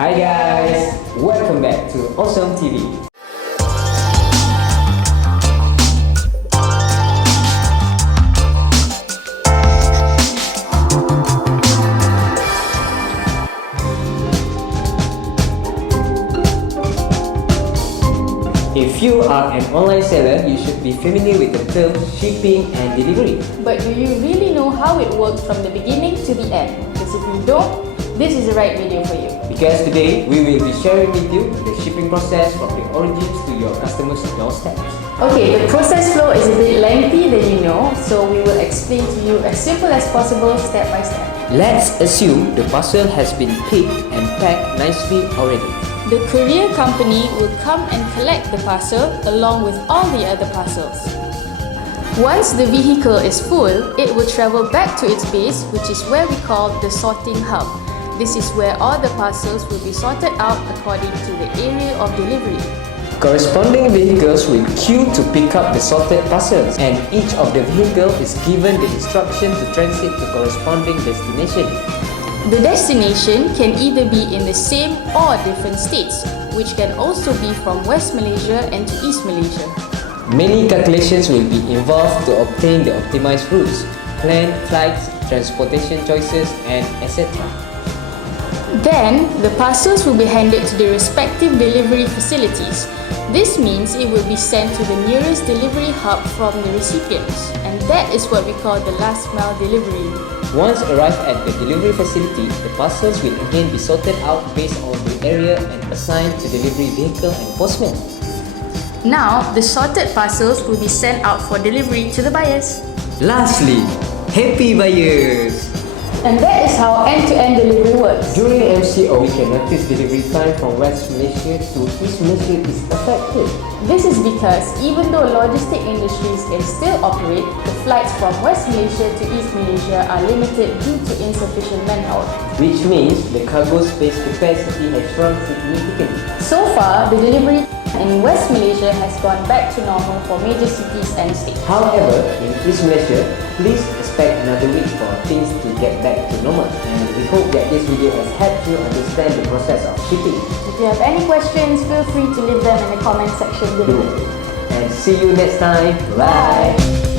Hi guys, welcome back to AllSomeTV. If you are an online seller, you should be familiar with the term shipping and delivery. But do you really know how it works from the beginning to the end? Because if you don't, this is the right video for you. Because today, we will be sharing with you the shipping process from the origins to your customer's doorstep. Okay, the process flow is a bit lengthy than you know, so we will explain to you as simple as possible step by step. Let's assume the parcel has been picked and packed nicely already. The courier company will come and collect the parcel along with all the other parcels. Once the vehicle is full, it will travel back to its base, which is where we call the sorting hub. This is where all the parcels will be sorted out according to the area of delivery. Corresponding vehicles will queue to pick up the sorted parcels, and each of the vehicle is given the instruction to transit to corresponding destination. The destination can either be in the same or different states, which can also be from West Malaysia and to East Malaysia. Many calculations will be involved to obtain the optimized routes, planned flights, transportation choices, and etc. Then, the parcels will be handed to the respective delivery facilities. This means it will be sent to the nearest delivery hub from the recipients, and that is what we call the last mile delivery. Once arrived at the delivery facility, the parcels will again be sorted out based on the area and assigned to delivery vehicle and postman. Now, the sorted parcels will be sent out for delivery to the buyers. Lastly, happy buyers! And that is how end-to-end delivery works. During MCO, we can notice delivery time from West Malaysia to East Malaysia is affected. This is because even though logistic industries can still operate, the flights from West Malaysia to East Malaysia are limited due to insufficient manpower. Which means the cargo space capacity has shrunk significantly. So far, the delivery in West Malaysia has gone back to normal for major cities and states. However, in East Malaysia, please expect another week for things to get back to normal. And we hope that this video has helped you understand the process of shipping. If you have any questions, feel free to leave them in the comment section below. And see you next time. Bye!